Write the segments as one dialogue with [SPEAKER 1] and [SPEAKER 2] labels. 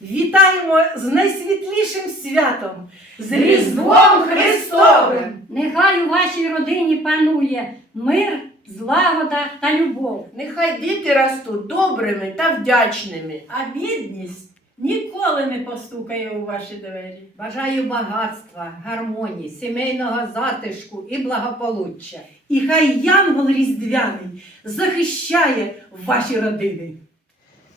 [SPEAKER 1] Вітаємо з найсвітлішим святом, з
[SPEAKER 2] Різдвом Христовим!
[SPEAKER 3] Нехай у вашій родині панує мир, злагода та любов.
[SPEAKER 2] Нехай діти ростуть добрими та вдячними.
[SPEAKER 4] А бідність ніколи не постукає у ваші двері.
[SPEAKER 5] Бажаю багатства, гармонії, сімейного затишку і благополуччя.
[SPEAKER 1] І хай янгол різдвяний захищає ваші родини.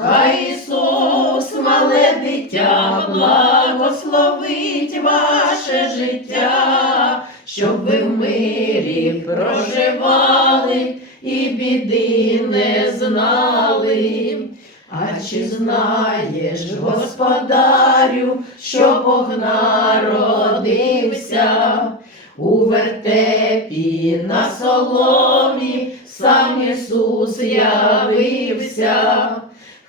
[SPEAKER 6] Хай Ісус, мале дитя, благословить ваше життя, щоб ви в мирі проживали і біди не знали. А чи знаєш, господарю, що Бог народився у вертепі на соломі, сам Ісус явився.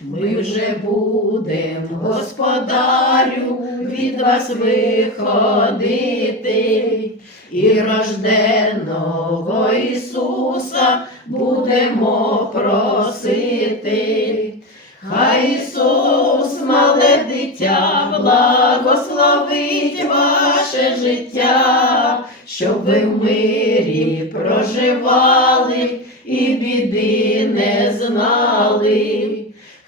[SPEAKER 6] Ми вже будем, господарю, від вас виходити, і рожденого Ісуса будемо просити. Хай Ісус, мале дитя, благословить ваше життя, щоб ви в мирі проживали і біди не знали.